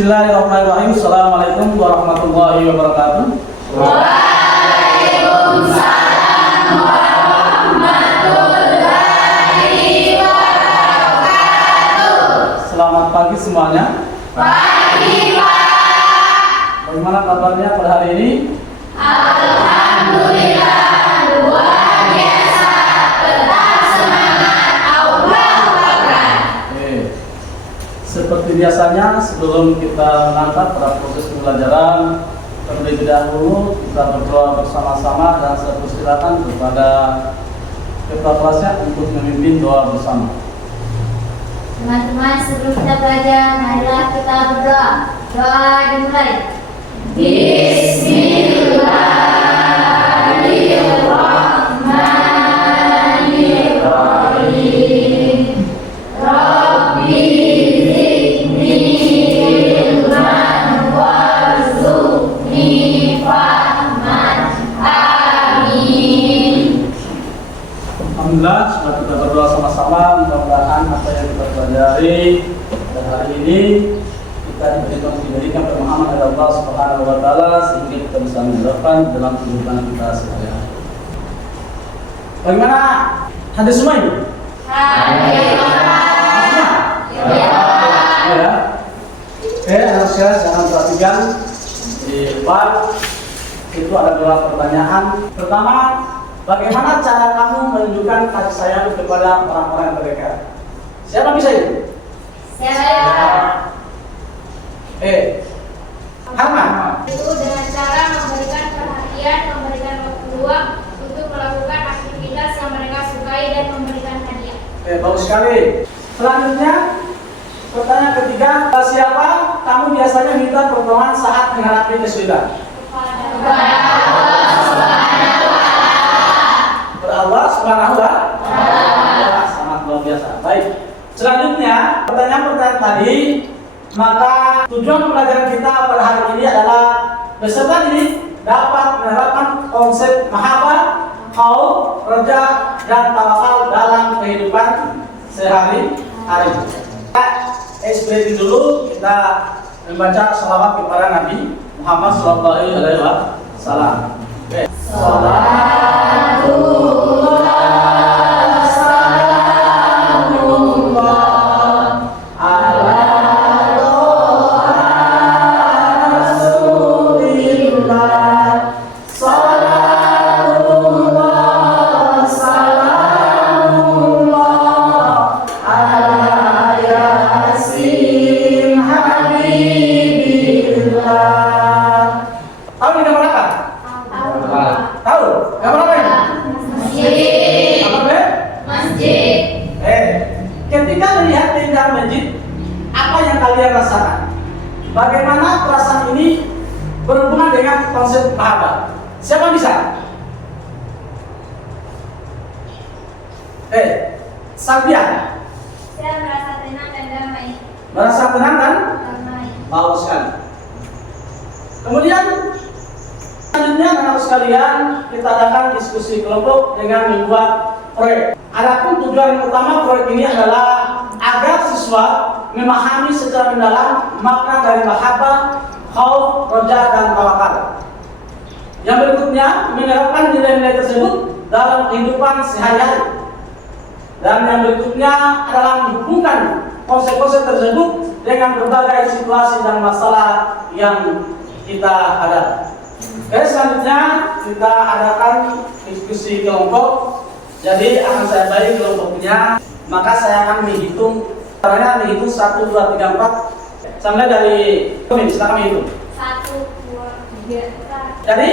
Bismillahirrahmanirrahim. Assalamualaikum warahmatullahi wabarakatuh. Waalaikumsalam warahmatullahi wabarakatuh. Selamat pagi semuanya. Pagi Pak. Bagaimana kabarnya pada hari ini? Alhamdulillah luar biasa. Tetap semangat. Allahu Akbar. Seperti biasanya, sebelum kita mengangkat pada proses pembelajaran, terlebih dahulu kita berdoa bersama-sama dan saya persilakan kepada ketua kelasnya untuk memimpin doa bersama. Teman-teman, sebelum kita belajar, marilah kita berdoa. Doa dimulai. Bismillahirrahmanirrahim. Rabbi zidni ilman warzuqni fahman. Amin. Alhamdulillah, sudah kita berdoa sama-sama. Mudah-mudahan apa yang kita pelajari pada hari ini kita diberikan pemahaman dari Allah Subhanahu wa Ta'ala sehingga kita bisa menerapkan dalam kehidupan kita sehari-hari. Bagaimana hadis semua ini? Ya. Oke, harusnya jangan perhatikan di depan itu ada dua pertanyaan. Pertama, bagaimana cara kamu menunjukkan kasih sayang kepada orang-orang terdekat? Siapa bisa itu? Saya. Harman. Itu dengan cara memberikan perhatian, memberikan waktu luang untuk melakukan aktivitas yang mereka sukai dan memberikan hadiah. Bagus sekali. Selanjutnya, pertanyaan ketiga, siapa kamu biasanya minta pertolongan saat menghadapi kesulitan? Kepada Allah Subhanahu wa Ta'ala. Kepada Allah Subhanahu wa Ta'ala. Sangat luar biasa. Baik. Selanjutnya, pertanyaan-pertanyaan tadi, maka tujuan pembelajaran kita pada hari ini adalah peserta ini dapat menerapkan konsep mahabbah, khauf, raja, dan tawakal dalam kehidupan sehari-hari. Seperti dulu kita membaca salawat kepada Nabi Muhammad SAW. Tahu ini gambar apa? Tahu? Gambar apa ini? Masjid. Apa be? Masjid. Ketika melihat tenda masjid, apa yang kalian rasakan? Bagaimana perasaan ini berhubungan dengan konsep mahabbah? Siapa bisa? Sabia. Saya merasa tenang dan damai. Merasa tenang kan? Damai. Bagus sekali. Kemudian selanjutnya anak sekalian kita adakan diskusi kelompok dengan membuat proyek. Adapun tujuan utama proyek ini adalah agar siswa memahami secara mendalam makna dari mahabbah, khauf, raja, dan tawakal. Yang berikutnya menerapkan nilai-nilai tersebut dalam kehidupan sehari-hari. Dan yang berikutnya adalah menghubungkan konsep-konsep tersebut dengan berbagai situasi dan masalah yang kita hadapi. Selanjutnya kita adakan diskusi kelompok. Jadi akan saya bagi kelompoknya, maka saya akan menghitung. Caranya menghitung 1, 2, 3, 4 sampai dari kami, silakan menghitung. 1, 2, 3. Jadi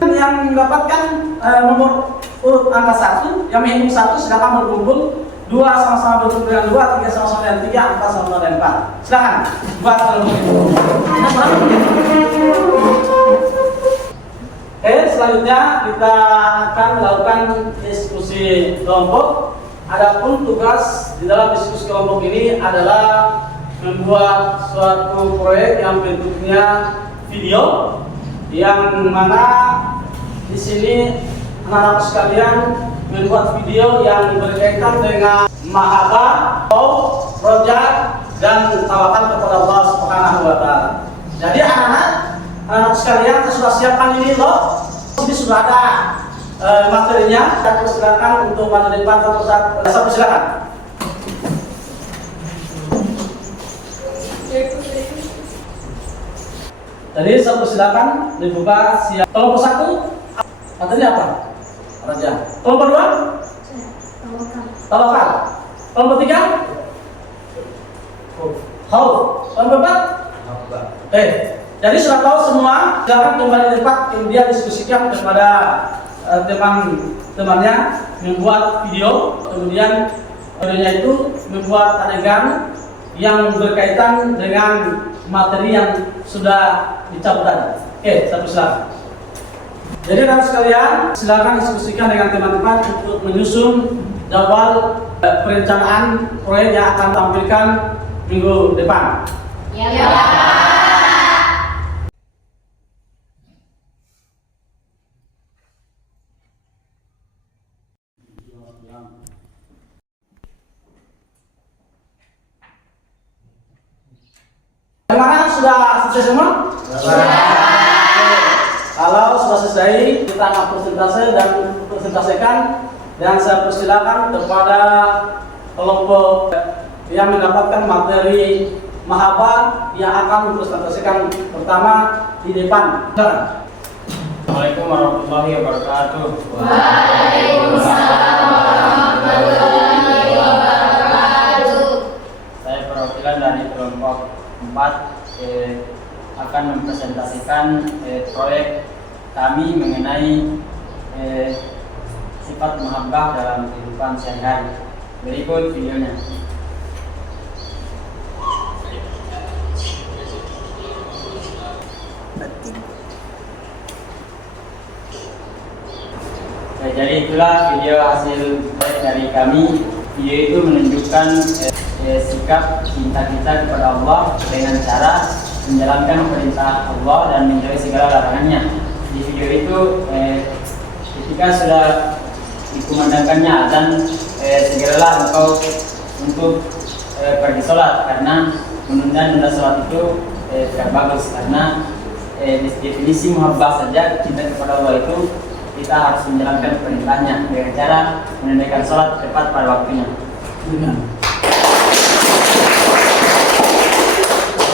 yang mendapatkan nomor urut angka 1, yang menghitung 1 silakan berkumpul. 2 sama-sama berkumpul dengan 2, 3 sama-sama dengan 3, 4 sama-sama dengan 4. Silakan buat kelompok itu. Selanjutnya kita akan melakukan diskusi kelompok. Adapun tugas di dalam diskusi kelompok ini adalah membuat suatu proyek yang bentuknya video, yang mana di sini anak-anak sekalian membuat video yang berkaitan dengan mahabbah, khauf, raja, dan tawakal kepada Allah Subhanahu wa Ta'ala. sekalian, saya sudah siapkan ini loh. Ini sudah ada materinya. Saya persilakan untuk maju depan satu-satu. Saya persilakan. Jadi saya persilakan dibuka siap. Kelompok 1 materinya apa? Raja. Kelompok 2? Tawakal. Kelompok 3? Khauf. Kelompok 4? Jadi sudah tahu semua, silakan kembali lipat kemudian diskusikan kepada teman-temannya membuat video, kemudian videonya itu membuat adegan yang berkaitan dengan materi yang sudah dicabut tadi. Oke, saya persilakan. Jadi rekan sekalian, silakan diskusikan dengan teman-teman untuk menyusun jadwal perencanaan proyek yang akan tampilkan minggu depan. Ya. Bagaimana, sudah selesai semua? Kalau sudah selesai, kita akan presentasikan dan saya persilakan kepada kelompok yang mendapatkan materi mahabbah yang akan mempresentasikan pertama di depan. Assalamualaikum warahmatullahi wabarakatuh. Waalaikumsalam warahmatullahi wabarakatuh. Saya perwakilan dari kelompok 4 akan mempresentasikan proyek kami mengenai sifat mahabbah dalam kehidupan sehari-hari. Berikut videonya. Jadi itulah video hasil proyek dari kami. Video itu menunjukkan sikap cinta kita kepada Allah dengan cara menjalankan perintah Allah dan menjauhi segala larangannya. Di video itu ketika sudah dikumandangkannya azan, segeralah engkau untuk pergi sholat, karena menunda sholat itu tidak bagus, karena definisi muhabbah saja cinta kepada Allah itu kita harus menjalankan perintahnya dengan cara menunaikan sholat tepat pada waktunya.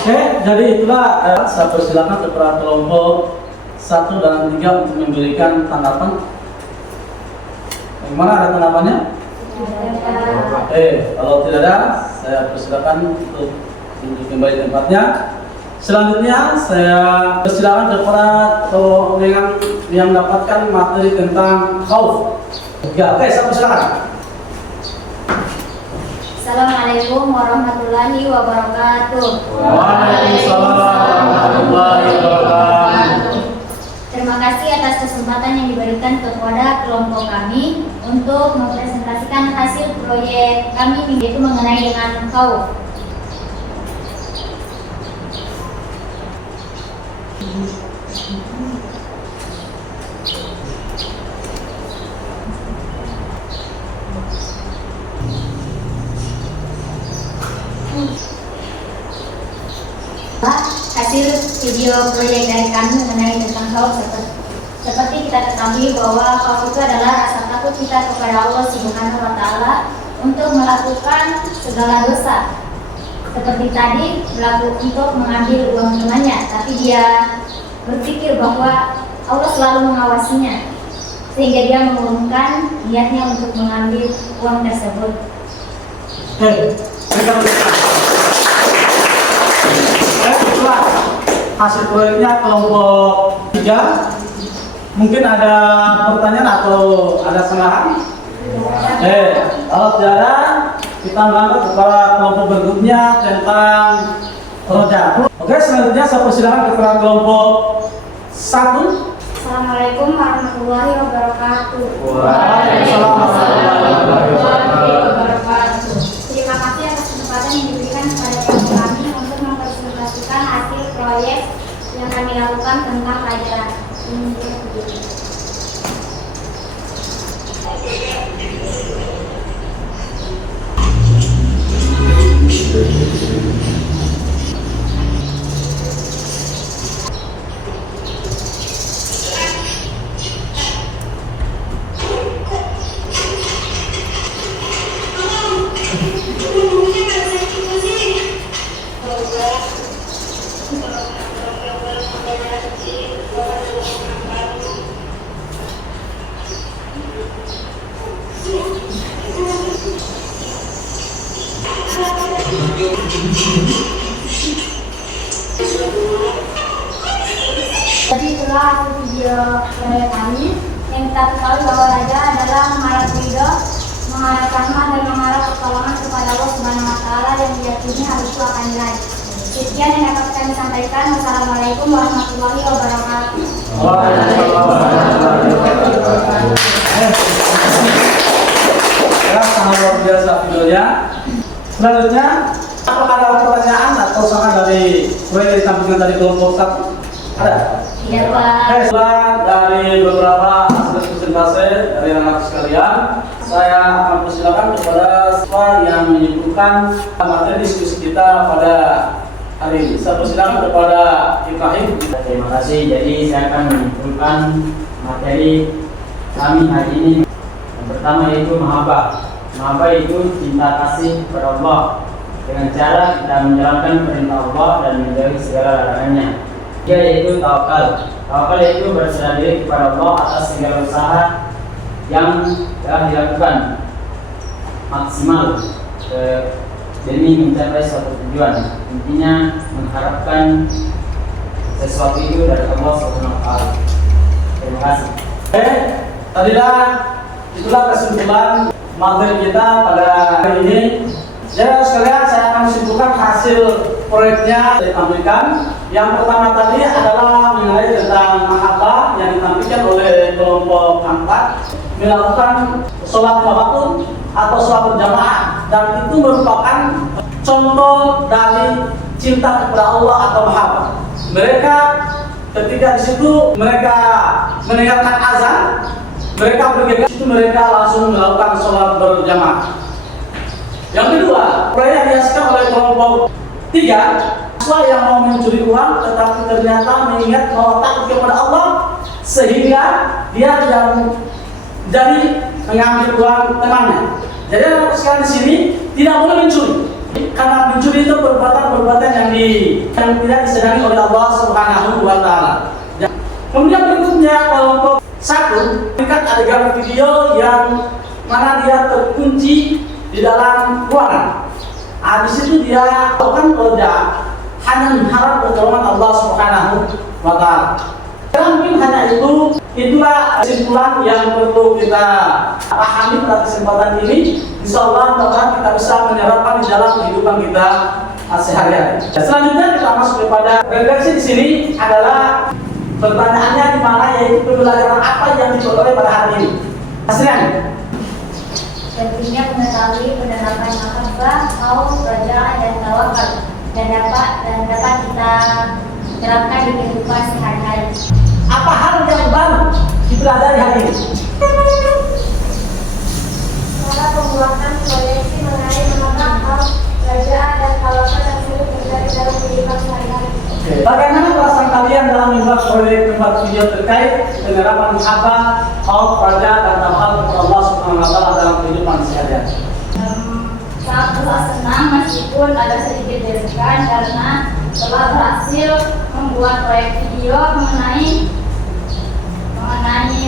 Oke, jadi itulah saya persilakan kepada kelompok 1 dan 3 untuk memberikan tanggapan. Bagaimana, ada tanggapannya? Kalau tidak ada, saya persilakan untuk kembali tempatnya. Selanjutnya saya persilakan kepada yang mendapatkan materi tentang khauf. Ya, oke, saya persilakan. Assalamualaikum warahmatullahi wabarakatuh. Waalaikumsalam warahmatullahi wabarakatuh. Terima kasih atas kesempatan yang diberikan kepada kelompok kami untuk mempresentasikan hasil proyek kami, yaitu mengenai dengan khauf. Hasil video proyek dari kami mengenai tentang khauf seperti kita ketahui bahwa khauf itu adalah rasa takut kita kepada Allah Subhanahu wa Ta'ala untuk melakukan segala dosa. Seperti tadi untuk mengambil uang temannya, tapi dia berpikir bahwa Allah selalu mengawasinya, sehingga dia mengurungkan niatnya untuk mengambil uang tersebut. Hasil proyeknya kelompok 3. Mungkin ada pertanyaan atau ada senggahan? Kalau tidak ada, kita berangkat kepada kelompok berikutnya tentang roja. Oke, selanjutnya saya persilakan kepada kelompok 1. Assalamualaikum warahmatullahi wabarakatuh. Waalaikumsalam warahmatullahi wabarakatuh. Terima kasih atas kesempatan yang diberikan kepada kami untuk mempresentasikan hasil proyek yang kami lakukan tentang pelajaran ini. Jadi itulah video dari kami yang kita ketahui bahwa raja adalah mengharap ridho, mengharap rahmat dan mengharap pertolongan kepada Allah Subhanahu Wa Taala yang diyakini hal itu akan diraih. Sekian yang dapat kami sampaikan. Wassalamualaikum warahmatullahi wabarakatuh. Ya, sangat luar biasa videonya. Selanjutnya, apakah ada pertanyaan atau saran dari proyek yang ditampilkan dari kelompok 1? Ada? Iya, Pak. Setelah dari beberapa hasil presentasi dari anak sekalian, saya akan persilakan kepada siswa yang menyimpulkan materi diskusi kita pada hari ini. Saya persilakan kepada Ibrahim. Terima kasih. Jadi saya akan menyimpulkan materi kami hari ini. Yang pertama yaitu mahabbah. Mahabbah itu cinta kasih kepada Allah dengan cara kita menjalankan perintah Allah dan menjauhi segala larangannya. Dia yaitu tawakal. Tawakal yaitu berserah diri kepada Allah atas segala usaha yang telah dilakukan maksimal demi mencapai suatu tujuan. Intinya mengharapkan sesuatu itu dari Allah Subhanahu Wa Taala. Terima kasih. Itulah kesimpulan materi kita pada hari ini. Jadi sekalian saya akan menyimpulkan hasil proyeknya ditampilkan. Yang pertama tadi adalah mengenai tentang mahabbah yang ditampilkan oleh kelompok 4, melakukan sholat 5 waktu atau sholat berjamaah, dan itu merupakan contoh dari cinta kepada Allah atau mahabbah. Mereka ketika di situ mereka mendengarkan azan, mereka bergegas itu mereka langsung melakukan sholat berjamaah. Yang kedua, proyek yang dihasilkan oleh kelompok 3, siswa yang mau mencuri uang tetapi ternyata mengingat bahwa takut kepada Allah sehingga dia tidak jadi mengambil uang temannya. Jadi anak sekalian di sini tidak boleh mencuri, karena mencuri itu perbuatan yang tidak disenangi oleh Allah Subhanahu Wa Taala. Kemudian berikutnya kelompok 1 berikan adegan video yang mana dia terkunci di dalam ruangan. Di situ dia lakukan kerja hanya mengharap pertolongan Allah Subhanahu Wa Taala. Mungkin hanya itulah kesimpulan yang perlu kita pahami pada kesempatan ini. Insyaallah kita bisa menerapkan di dalam kehidupan kita sehari-hari. Selanjutnya kita masuk kepada refleksi di sini adalah pertanyaannya di mana, yaitu pembelajaran apa yang diperoleh pada hari ini. Asrian. Tentunya mengetahui penerapan mahabbah, khauf, raja, dan tawakal dan dapat kita terapkan di kehidupan sehari-hari. Apa hal yang baru dipelajari hari ini? Cara pembuatan proyeksi mengenai mahabbah, khauf, raja, dan tawakal yang sering terjadi dalam kehidupan sehari-hari. Bagaimana perasaan kalian dalam membuat proyek tempat video terkait penerapan mahabbah, khauf, raja, dan tawakal kepada Allah Subhanahu Wa Taala dalam kehidupan sehari-hari? Sangat senang meskipun ada sedikit deg-degan karena telah berhasil membuat proyek video mengenai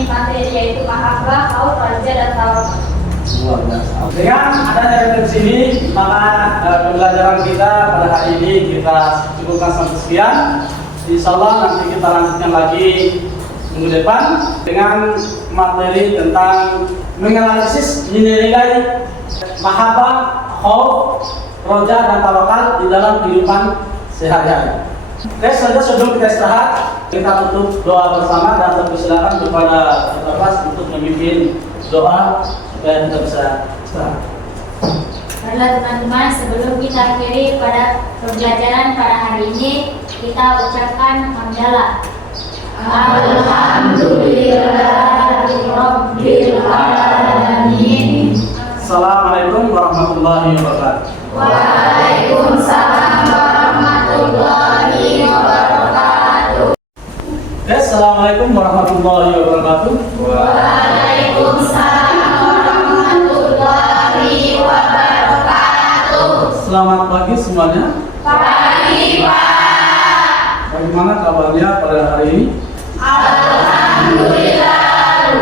materi yaitu mahabbah, khauf, raja, dan tawakal. Luar biasa. Dengan adanya refleksi ini, maka pembelajaran kita pada hari ini kita cukupkan sampai sekian. Insyaallah nanti kita lanjutkan lagi minggu depan dengan materi tentang menganalisis nilai-nilai mahabbah, khauf, raja, dan tawakal di dalam kehidupan sehari-hari. Oke, sebelum kita istirahat, kita tutup doa bersama dan persilakan kepada Dr. Ras untuk memimpin doa supaya kita bisa istirahat. Baiklah teman-teman, sebelum kita akhiri pada pembelajaran pada hari ini, kita ucapkan hamdalah. Alhamdulillahirabbil alamin. Assalamualaikum warahmatullahi wabarakatuh. Waalaikumsalam warahmatullahi wabarakatuh. Assalamualaikum warahmatullahi wabarakatuh. Waalaikumsalam warahmatullahi wabarakatuh. Selamat pagi semuanya. Pagi, Pak. Bagaimana kabarnya pada hari ini? Alhamdulillah,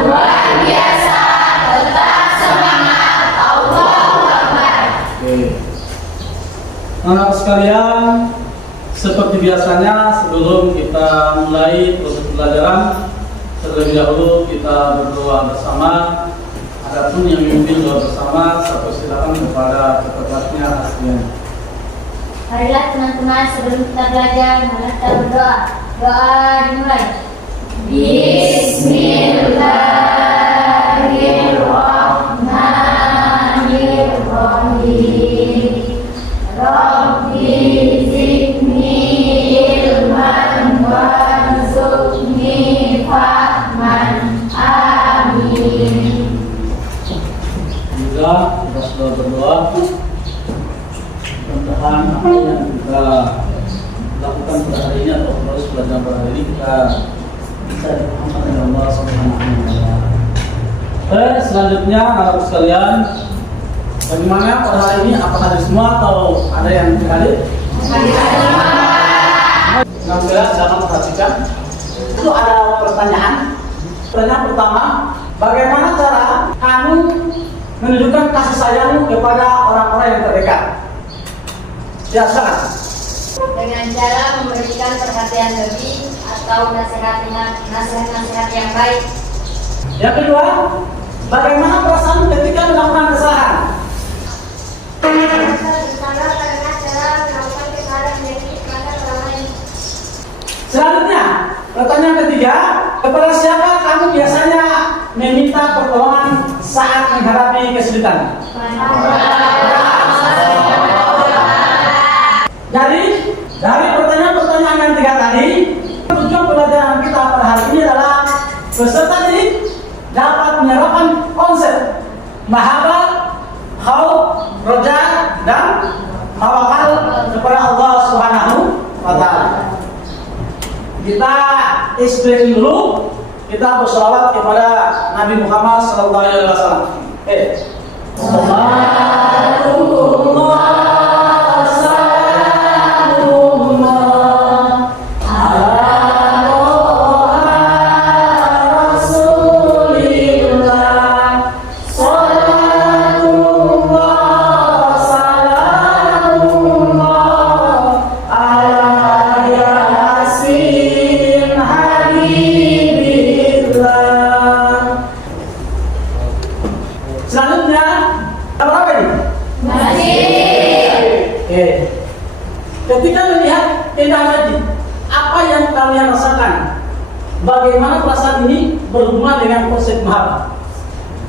luar biasa. Tetap semangat. Allahu Akbar. Oke. Anak sekalian, seperti biasanya sebelum kita mulai proses pembelajaran, terlebih dahulu kita berdoa bersama. Adapun yang memimpin doa bersama, saya persilakan kepada ketua-ketuanya Aslian. Marilah teman-teman sebelum kita belajar, marilah kita berdoa. Doa dimulai. Bismillahirrahmanirrahim. Rabbi zidni ilman warzuqni fahman. Amin. Juga kita sudah berdoa. Mudah-mudahan apa yang kita lakukan pada hari ini atau terus belajar pada hari ini kita bisa dipahami oleh Allah Subhanahu wa Ta'ala. Selanjutnya anak sekalian, bagaimana pada hari ini? Apakah hadir semua atau ada yang tidak hadir? Anak sekalian silakan perhatikan. Itu ada pertanyaan. Pertanyaan pertama, bagaimana cara kamu menunjukkan kasih sayangmu kepada orang-orang yang terdekat? Ya, silakan. Dengan cara memberikan perhatian lebih atau nasihat-nasihat yang baik. Yang kedua, bagaimana perasaan ketika melakukan kesalahan? Merasa bersalah karena telah melakukan kesalahan menjadi kepada orang lain. Selanjutnya, pertanyaan ketiga, kepada siapa kamu biasanya meminta pertolongan saat menghadapi kesulitan? Jadi, dari pertanyaan-pertanyaan yang tiga tadi, tujuan pelajaran kita pada hari ini adalah peserta didik dapat menyerapkan konsep mahabbah, khauf, roja, dan tawakal kepada Allah Subhanahu wa Ta'ala. Kita explain dulu, kita bersolawat kepada Nabi Muhammad SAW. Selanjutnya, apa ini? Ketika melihat tenda masjid, apa yang kalian rasakan? Bagaimana perasaan ini berhubungan dengan konsep mahabbah?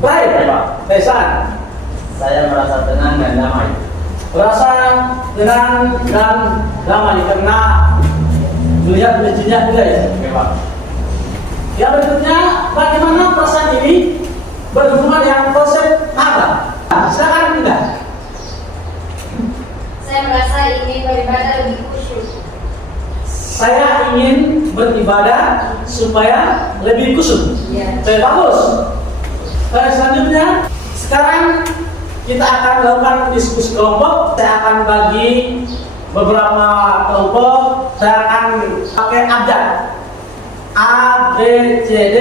Baik, Pak. Pesan. Saya merasa tenang dan damai. Rasa tenang dan damai karena melihat masjidnya juga ya. Oke, Pak. Yang berikutnya, bagaimana perasaan ini berhubungan dengan konsep mahabbah? Silakan tidak. Saya merasa ingin beribadah lebih khusyuk. Saya ingin beribadah supaya lebih khusyuk. Ya. Bagus. Selanjutnya, sekarang kita akan melakukan diskusi kelompok. Saya akan bagi beberapa kelompok. Saya akan pakai abjad. A, B, C, D,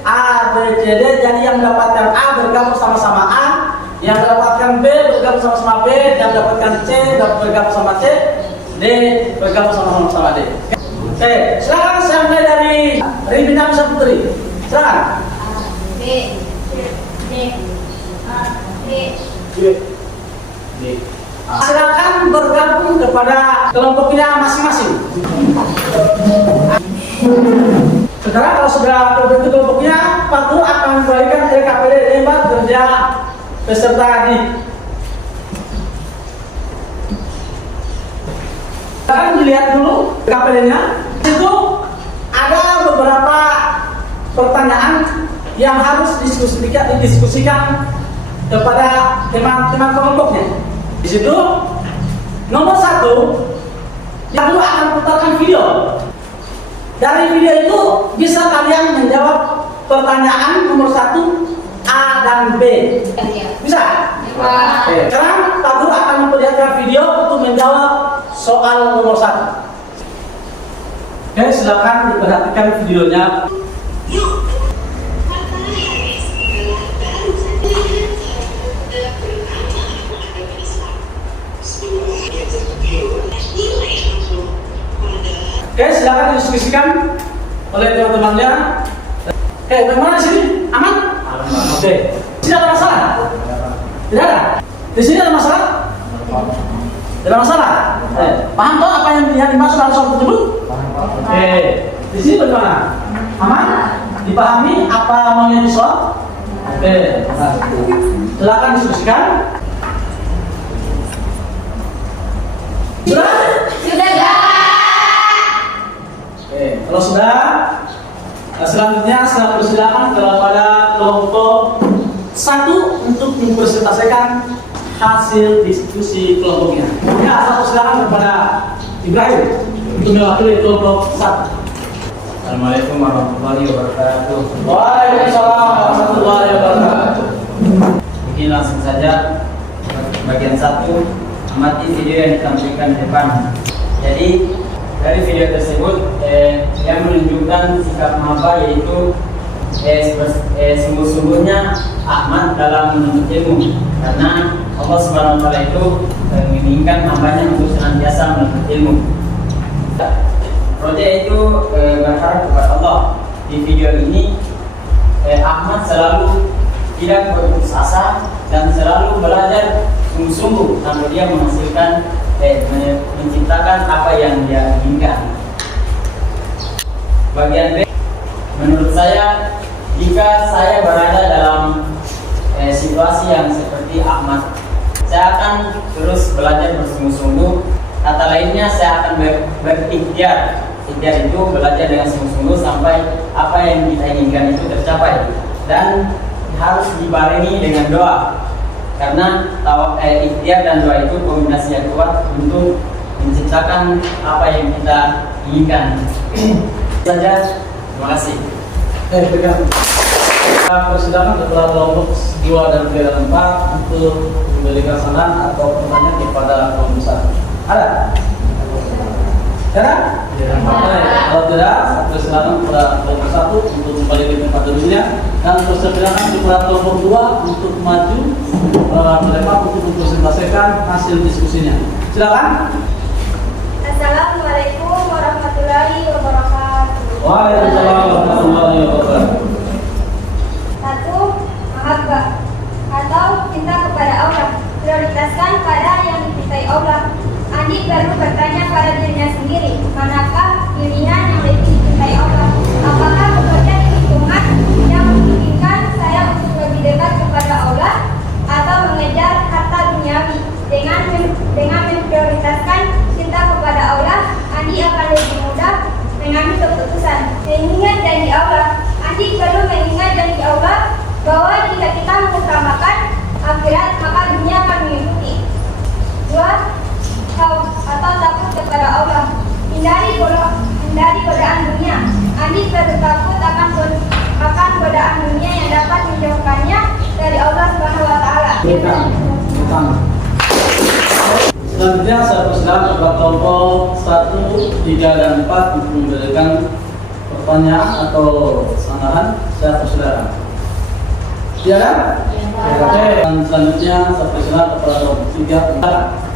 A, B, C, D. Jadi yang mendapatkan A bergabung sama-sama A, yang mendapatkan B bergabung sama-sama B, yang mendapatkan C bergabung sama C, D bergabung sama-sama D. Oke, silakan saya mulai dari Ribina Bisa Putri. Silakan. B, D, A, D. D. Silakan bergabung kepada kelompoknya masing-masing. Sekarang kalau sudah terbentuk kelompoknya, Pak Guru akan memberikan RKPD hebat kerja peserta didik. Silakan dilihat dulu RKPD-nya. Di situ ada beberapa pertanyaan yang harus didiskusikan kepada teman-teman kelompoknya. Di situ nomor 1, yang dulu akan putarkan video. Dari video itu bisa kalian menjawab pertanyaan nomor 1, A dan B. Bisa? Oke. Sekarang Pak Guru akan memperlihatkan video untuk menjawab soal nomor 1. Oke, silakan diperhatikan videonya. Sebelumnya Oke, silakan didiskusikan oleh teman-temannya. Bagaimana di sini? Aman? Oke. Di sini ada masalah? Tidak ada. Di sini ada masalah? Tidak ada masalah. Paham toh apa yang dimaksud dalam soal tersebut? Oke. Di sini bagaimana? Aman? Dipahami apa maunya di soal? Oke. Silakan diskusikan. Sudah? Sudah. Oke. Kalau sudah, selanjutnya saya persilakan kepada kelompok 1 untuk mempresentasikan hasil diskusi kelompoknya. Ya, saya persilakan kepada Ibrahim untuk mewakili kelompok 1. Assalamualaikum warahmatullahi wabarakatuh. Waalaikumsalam warahmatullahi wabarakatuh. Mungkin langsung saja bagian 1, amati video yang ditampilkan di depan. Jadi dari video tersebut yang menunjukkan sikap maba yaitu sungguh-sungguhnya Ahmad dalam menuntut ilmu, karena Allah Subhanahu wa taala itu menginginkan hambanya untuk senantiasa menuntut ilmu. Roja itu berharap kepada Allah. Di video ini Ahmad selalu tidak berputus asa dan selalu belajar sungguh-sungguh sampai dia menghasilkan menciptakan apa yang dia inginkan. Bagian B, menurut saya jika saya berada dalam situasi yang seperti Ahmad, saya akan terus belajar bersungguh-sungguh. Kata lainnya, saya akan berikhtiar. Ikhtiar itu belajar dengan sungguh-sungguh sampai apa yang kita inginkan itu tercapai, dan harus dibarengi dengan doa, karena ikhtiar dan doa itu kombinasi yang kuat untuk menciptakan apa yang kita inginkan. Saja, terima kasih. Berikan persidangan kepada kelompok 2 dan 3 dan 4 untuk memberikan saran atau pertanyaan kepada kelompok 1. Ada? Ada? Kalau tidak, saya persilakan kepada kelompok 1 untuk kembali ke tempat duduknya, dan persilakan kepada kelompok 2 untuk maju ke depan untuk mempresentasikan hasil diskusinya. Silakan. Assalamualaikum warahmatullahi wabarakatuh. Waalaikumsalam warahmatullahi wabarakatuh. 1. Mahabbah atau cinta kepada Allah. Prioritaskan pada yang dicintai Allah. Andi perlu bertanya pada dirinya sendiri, manakah pilihan yang lebih dicintai Allah? Apakah bekerja di lingkungan yang memungkinkan saya untuk lebih dekat kepada Allah, atau mengejar harta duniawi? Dengan memprioritaskan cinta kepada Allah, Andi akan lebih mudah mengambil keputusan. Mengingat janji Allah, Andi perlu mengingat janji Allah bahwa jika kita mengutamakan akhirat, maka dunia akan mengikuti. 2. Khauf atau takut kepada Allah. Hindari godaan dunia. Andi perlu takut akan godaan dunia yang dapat menjauhkannya dari Allah Subhanahu wa taala. Selanjutnya saya persilakan kepada kelompok 1, 3, dan 4 untuk memberikan pertanyaan atau sanggahan. Saya persilakan. Iya kan? Oke. Dan selanjutnya saya persilakan kepada kelompok 3.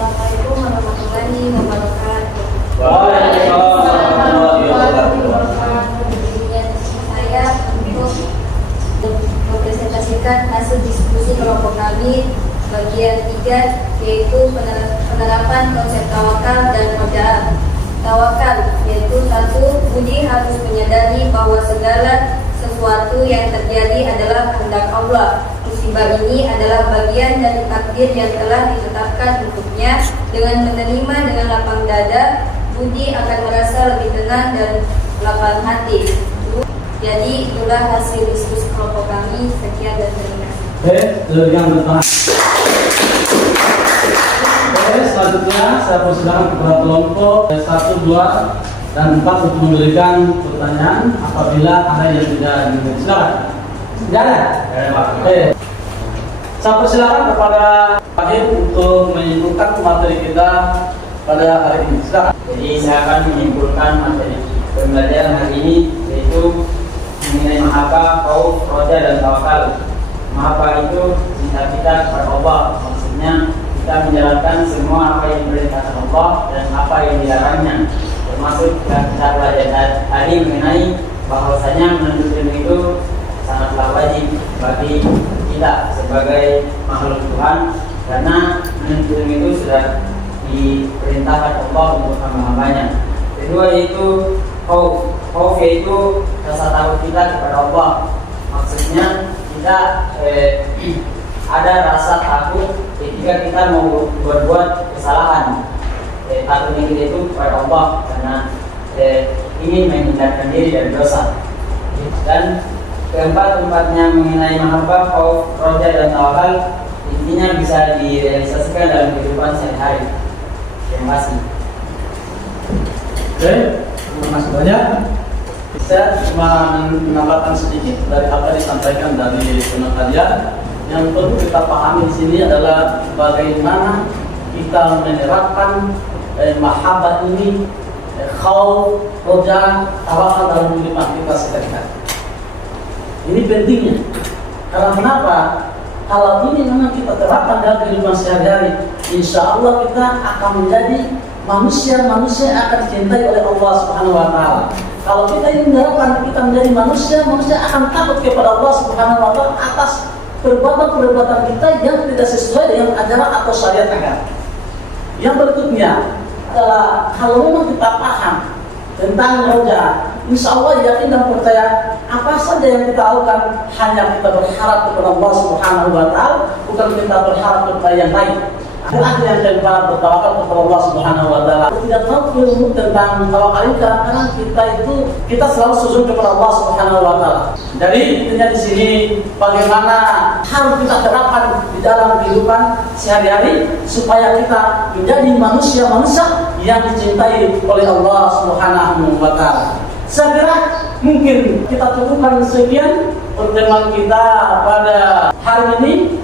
Assalamualaikum warahmatullahi wabarakatuh. Waalaikumsalam warahmatullahi wabarakatuh. Saya untuk mempresentasikan hasil diskusi kelompok kami bagian 3, yaitu penerapan konsep tawakal dan roja'ah. Tawakal yaitu 1. Budi harus menyadari bahwa segala sesuatu yang terjadi adalah kehendak Allah. Musibah ini adalah bagian dari takdir yang telah ditetapkan untuknya. Dengan menerima dengan lapang dada, Budi akan merasa lebih tenang dan lapang hati. Jadi itulah hasil diskusi kelompok kami. Sekian dan terima kasih. Oke, silakan bertahan. Oke, selanjutnya saya persilakan kepada kelompok 1, 2, dan 4 untuk memberikan pertanyaan apabila ada yang tidak diminta. Silakan. Tidak ada? Oke. Saya persilakan kepada Fahim untuk menyimpulkan materi kita pada hari ini. Silakan. Jadi saya akan menyimpulkan materi pembelajaran hari ini, yaitu mengenai mahabbah, khauf, roja, dan tawakal. Mahabbah itu cinta kita kepada Allah, maksudnya kita kita menjalankan semua apa yang diperintahkan Allah dan apa yang dilarangnya. Termasuk yang kita pelajari tadi mengenai bahwasanya menuntut ilmu itu sangatlah wajib bagi kita sebagai makhluk Tuhan, karena menuntut ilmu itu sudah diperintahkan Allah untuk hamba-hambanya. Kedua yaitu khauf, yaitu rasa takut kita kepada Allah. Maksudnya kita ada rasa takut ketika kita mau berbuat kesalahan. Takutnya kita itu kepada Allah karena ingin menghindarkan diri dari dosa. Dan keempat-empatnya mengenai mahabbah, khauf, roja dan tawakal, intinya bisa direalisasikan dalam kehidupan sehari-hari. Terima kasih. Oke, terima kasih banyak. Saya cuma menambahkan sedikit dari apa yang disampaikan dari pengajian. Yang perlu kita pahami di sini adalah bagaimana kita menerapkan mahabbah ini, khauf, roja, tawakal dalam kehidupan kita sehari-hari. Ini pentingnya. Karena kenapa? Kalau ini memang kita terapkan dalam kehidupan sehari-hari, insya Allah kita akan menjadi manusia yang akan dicintai oleh Allah Subhanahu Wa Taala. Kalau kita ingin menerapkan, kita menjadi manusia akan takut kepada Allah Subhanahu Wa Taala atas perbuatan-perbuatan kita yang tidak sesuai dengan ajaran atau syariat agama. Yang berikutnya adalah kalau memang kita paham tentang roja, insya Allah yakin dan percaya apa saja yang kita lakukan hanya kita berharap kepada Allah Subhanahu Wa Taala, bukan kita berharap kepada yang lain. Akhir yang kedua, bertawakal kepada Allah Subhanahu Wa Taala. Tidak tahu ilmu tentang tawakal itu karena kita selalu sujud kepada Allah Subhanahu Wa Taala. Jadi intinya di sini bagaimana harus kita terapkan di dalam kehidupan sehari-hari supaya kita menjadi manusia yang dicintai oleh Allah Subhanahu Wa Taala. Saya kira mungkin kita cukupkan sekian pertemuan kita pada hari ini.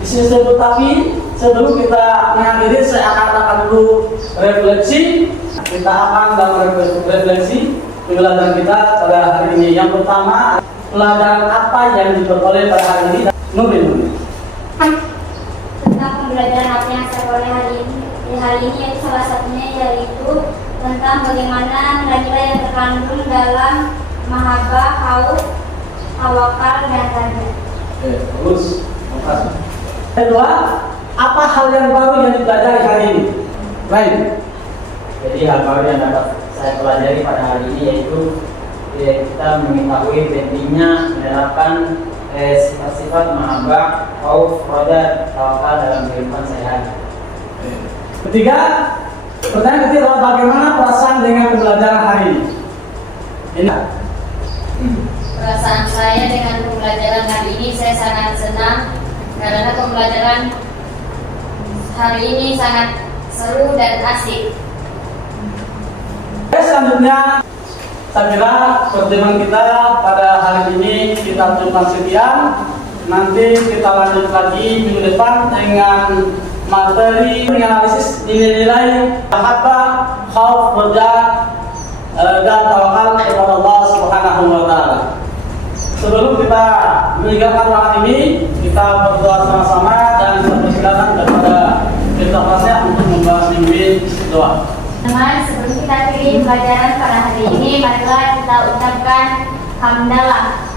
Di sini saya tapi sebelum kita mengakhiri, saya akan dulu refleksi. Kita akan dalam refleksi pelajaran kita pada hari ini. Yang pertama, pelajaran apa yang diperoleh pada hari ini? Nuril. Tentang pembelajaran apa yang saya peroleh hari ini yaitu salah satunya yaitu tentang bagaimana nilai-nilai yang terkandung dalam mahabbah, khauf, tawakal dan roja. Bagus. Terima kasih. Kedua, apa hal yang baru yang dipelajari hari ini? Lain. Jadi hal baru yang dapat saya pelajari pada hari ini yaitu kita mengetahui pentingnya menerapkan sifat-sifat mahabbah, khauf, roja, tawakal dalam kehidupan sehari-hari. Ketiga, pertanyaan ketiga adalah bagaimana perasaan dengan pembelajaran hari ini? Ini. Perasaan saya dengan pembelajaran hari ini, saya sangat senang karena pembelajaran hari ini sangat seru dan asik. Selanjutnya, saya kira pertemuan kita pada hari ini kita cukupkan sekian. Nanti kita lanjut lagi minggu depan dengan materi menganalisis nilai-nilai mahabbah, khauf, roja dan tawakal kepada Allah Subhanahu Wa Taala. Sebelum kita meninggalkan ruangan ini, kita berdoa sama-sama dan persilakan kepada Ketua Kelasnya untuk membahas mimpin doa. Teman, sebelum kita akhiri pelajaran pada hari ini, marilah kita ucapkan hamdalah.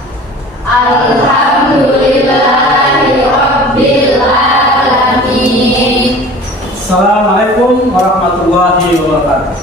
Alhamdulillahirabbil alamin. Assalamualaikum warahmatullahi wabarakatuh.